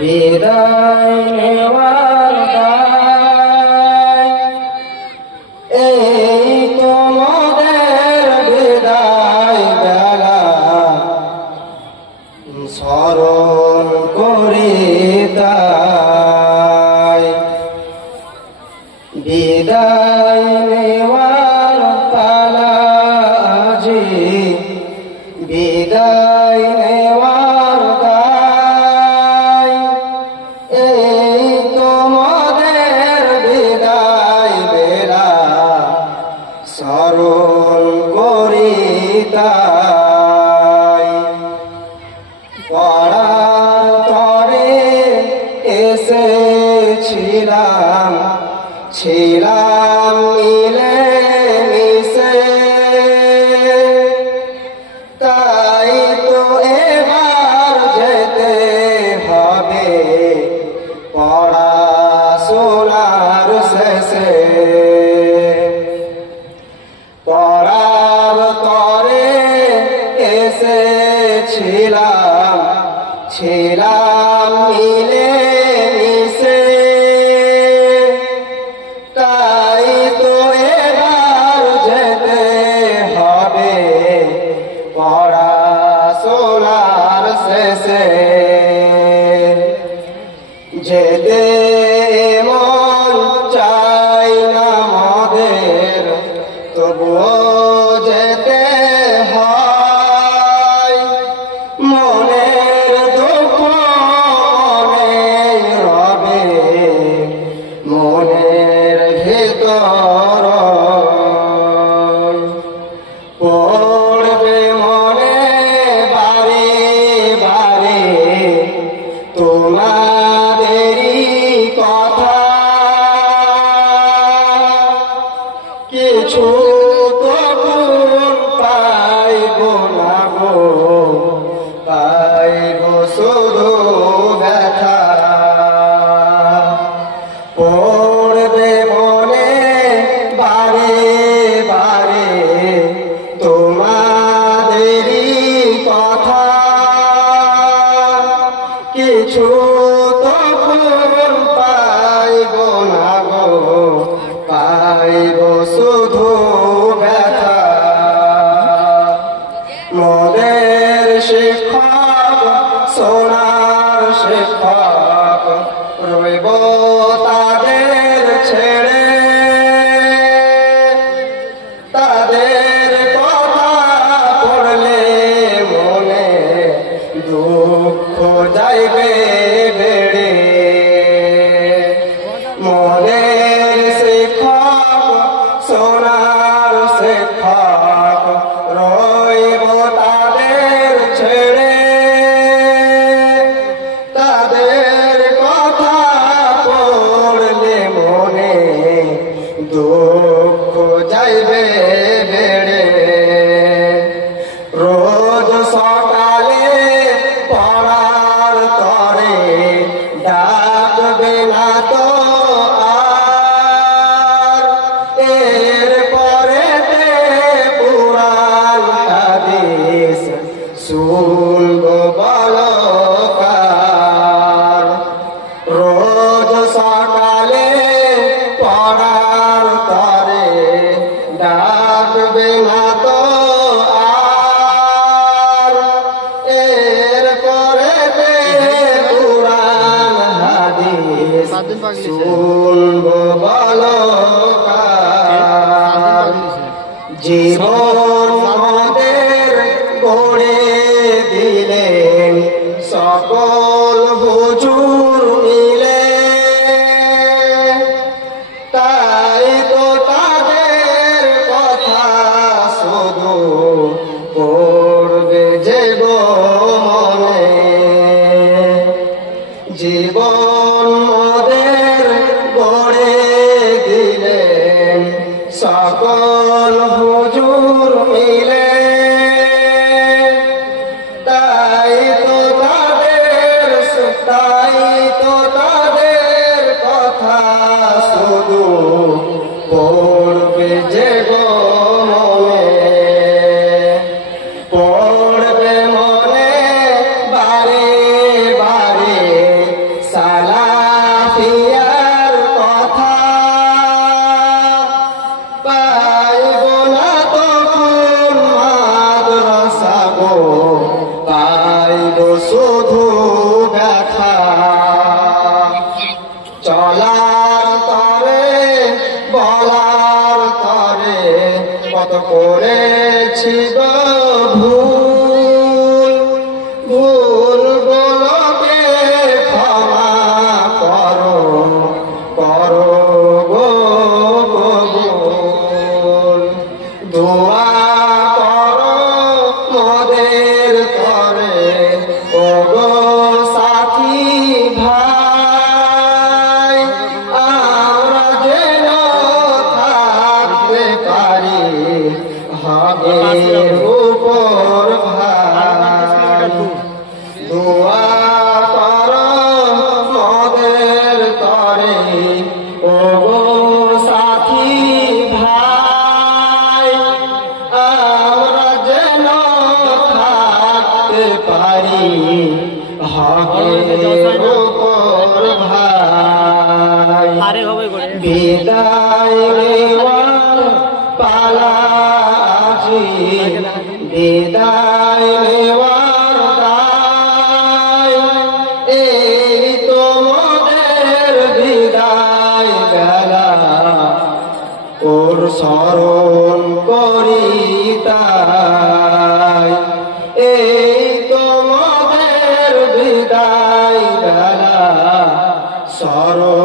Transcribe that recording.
বিদায় নেওয়ার দায়, এই তোমাদের বিদায় বেলা স্মরণ করি তাই। বিদায় নেওয়ার পালা আজি, বিদায় নেওয়ার দায়, এই তোমাদের বিদায় বেলা স্মরণ করি তাই। পড়ার তরে এসেছিলাম, ছিলাম মিলে মিশে, তাই তো এবার যেতে হবে পড়াশোনার শেষে। পড়ার তরে এসেছিলাম, ছিলাম মিলে মিশে, তাই তো এবার যেতে হবে পড়াশোনার শেষে। যেতে মন চাই না মোদের, তবুও যেতে হয়। মনের দুঃখ মনে রবে, মনের ভেতর পড়বে মনে বারে বারে তোমাদেরই কথা। কিছু তখন পাইব না গো, পাইব শুধু ব্যথা। পড়বে মনে বারে বারে তোমাদেরই কথা। কিছু তখন পাইব না গো, পাইব শুধু ব্যথা। মোদের শিক্ষক সোনার শিক্ষক, রইব তাদের ছেড়ে। তাদের কথা পড়লে মনে দুঃখ যাইবে বেড়ে। মোদের শিক্ষক সোনার শিক্ষক, রইব তাদের ছেড়ে। তাদের কথা পড়লে মনে দুঃখ যাইবে বেড়ে। রোজ সকালে পড়ার তরে ডাকবে না তো আর, এর পরেতে পুরাণ হাদিস শুনব বলো কার। রোজ সকালে পড়ার তরে ডাকবে না তো আর, এর পরেতে পুরাণ হাদিস শুনব বলো কার। জীবন আমাদের গড়ে দিলেন সকল হুজুর মিলে, তাই তো তাদের কথা শুধু পড়বে যে গো মনে। জীবন মোদের শুধু ব্যথা চলার তরে বলার তরে কত করেছি গো ভুল ভুল বলবে ক্ষমা করো করো গো কবুল দোয়া করো মোদের তরে ও গো সাথী ভাই আমরা যেন থাকতে পারি হকের উপর ভাই দোয়া করো মোদের তরে ও গো সাথী ভাই আমরা যেন থাকতে পারি হকের উপর ভাই বিদায় নেওয়ার পালা আজি বিদায় নেওয়ার দায় এই তোমাদের বিদায় বেলা ওর স্মরণ করি তাই এই তোমাদের বিদায় বেলা স্মরণ